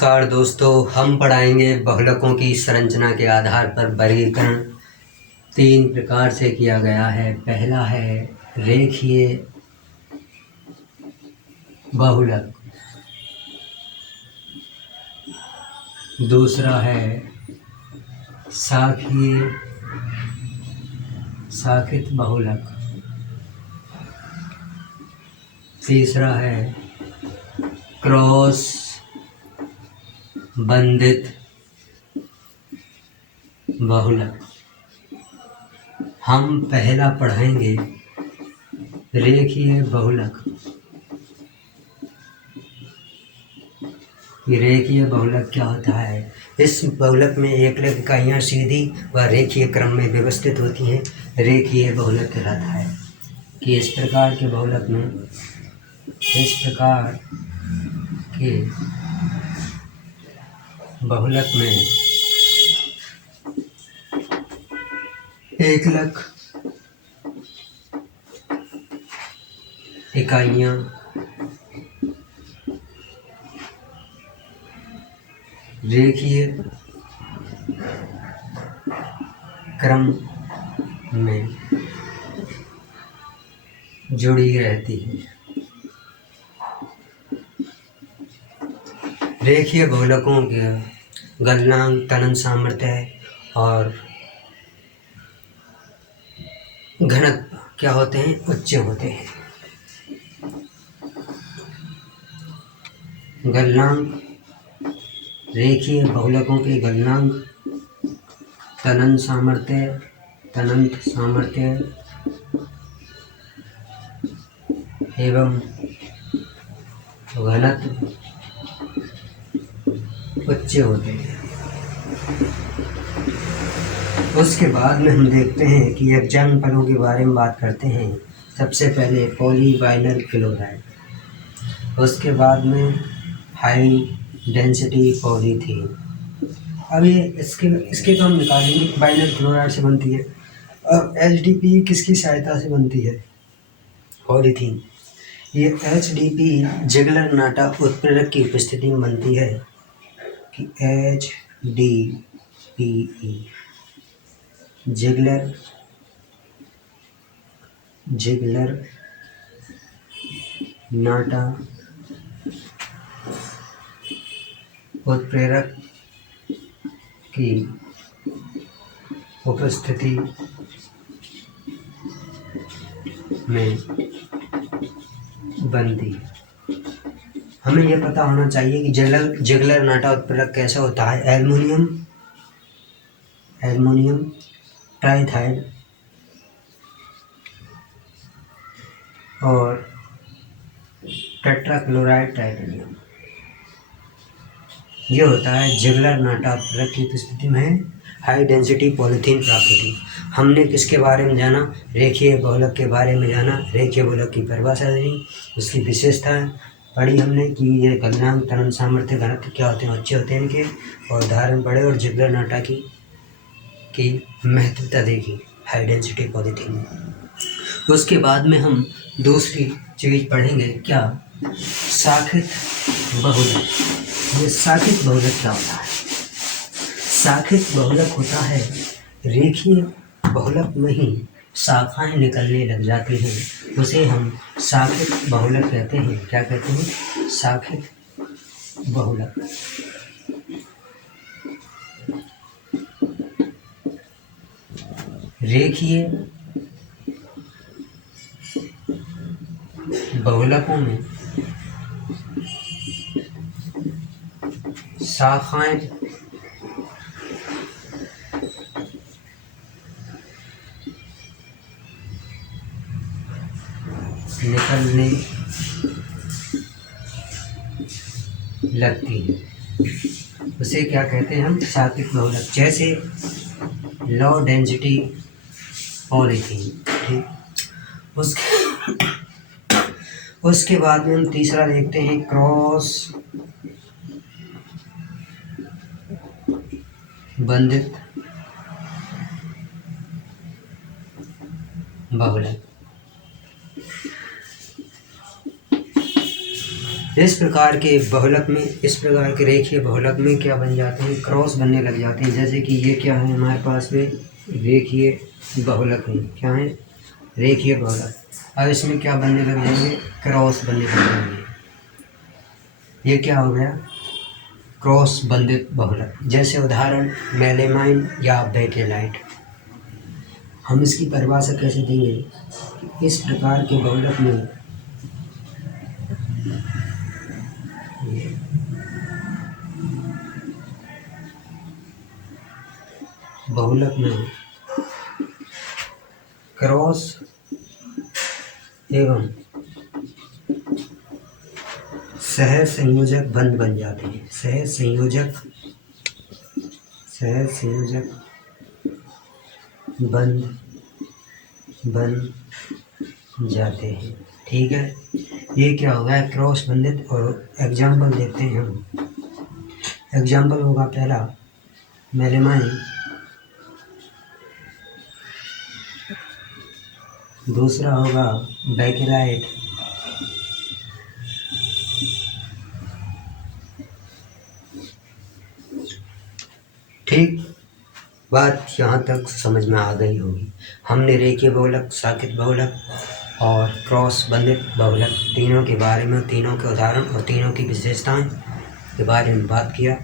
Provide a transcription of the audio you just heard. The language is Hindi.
नमस्कार दोस्तों, हम पढ़ाएंगे बहुलकों की संरचना के आधार पर वर्गीकरण 3 प्रकार से किया गया है। पहला है रेखीय बहुलक, दूसरा है शाखित बहुलक, तीसरा है क्रॉस बंधित बहुलक। हम पहला पढ़ेंगे रेखीय बहुलक। रेखीय बहुलक क्या होता है? इस बहुलक में एकलक इकाइयाँ सीधी व रेखीय क्रम में व्यवस्थित होती हैं। रेखीय बहुलक कहलाता है कि इस प्रकार के बहुलक में एकलक इकाइयाँ रेखीय क्रम में जुड़ी रहती है। रेखीय बहुलकों के गलनांक, तनन सामर्थ्य और घनत्व क्या होते हैं? उच्च होते हैं। गलनांक, रेखीय बहुलकों के गलनांक, तनन सामर्थ्य एवं घनत्व उच्च होते हैं। उसके बाद में हम देखते हैं कि यक्षांग फलों के बारे में बात करते हैं। सबसे पहले पॉलीवाइनल क्लोराइड, उसके बाद में हाई डेंसिटी पॉलीथीन। अब ये इसके तो हम निकालेंगे। वाइनल क्लोराइड से बनती है। अब HDP किसकी सहायता से बनती है? पॉलीथीन। ये HDP जिगलर नाटा उत्प्रेरक की उपस्थिति में बनती है कि HDPE जिगलर नाटा उत्प्रेरक की उपस्थिति में बनती है। हमें यह पता होना चाहिए कि जिगलर नाटा उत्प्रेरक कैसा होता है। एल्युमिनियम ट्राइथाइड और टेट्राक्लोराइड टाइटेनियम, ये होता है जिगलर नाटा उत्प्रेरक की उपस्थिति में हाई डेंसिटी पॉलीथीन प्राप्त होती। हमने किसके बारे में जाना? रेखीय बहुलक के बारे में जाना। रेखीय बहुलक की परिभाषा जानी, उसकी विशेषता पढ़ी हमने कि ये गलनांक, तनन सामर्थ्य, घनत्व क्या होते हैं? अच्छे होते हैं इनके, और उदाहरण पढ़े और जिगलर नाटा की महत्वता देखी हाई डेंसिटी पॉलीथीन में। उसके बाद में हम दूसरी चीज पढ़ेंगे, क्या? शाखित बहुलक। ये शाखित बहुलक क्या होता है? शाखित बहुलक होता है रेखीय बहुलक में ही शाखाएं निकलने लग जाती हैं, उसे हम शाखित बहुलक कहते हैं। क्या कहते हैं? शाखित बहुलक। रेखीय बहुलकों में शाखाएं निकलने लगती है, उसे क्या कहते हैं हम? शाखित बहुलक। जैसे लो डेंसिटी पॉलीथीन। ठीक। उसके बाद में हम तीसरा देखते हैं क्रॉस बंधित बहुलक। इस प्रकार के बहुलक में, इस प्रकार के रेखीय बहुलक में क्या बन जाते हैं, क्रॉस बनने लग जाते हैं। जैसे कि ये क्या है हमारे पास में रेखीय बहुलक है, क्या है रेखीय बहुलक। अब इसमें क्या बनने लग जाएंगे, क्रॉस बनने लग जाएंगे। ये क्या हो गया, क्रॉस बंधित बहुलक। जैसे उदाहरण मेलेमाइन या बेकेलाइट। हम इसकी परिभाषा कैसे देंगे, इस प्रकार के बहुलक में क्रॉस एवं सह संयोजक बंध बन जाते हैं। सह संयोजक बंध बन जाते हैं। ठीक है, ये क्या होगा, क्रॉस बंधित। और एग्जाम्पल देते हैं हम। एग्जाम्पल होगा पहला मेलेमाइन, दूसरा होगा बेकेलाइट, ठीक। बात यहाँ तक समझ में आ गई होगी। हमने रेखीय बहुलक, साकित बहुलक और क्रॉस बंधित बहुलक तीनों के बारे में, तीनों के उदाहरण और तीनों की विशेषताएं के बारे में बात किया।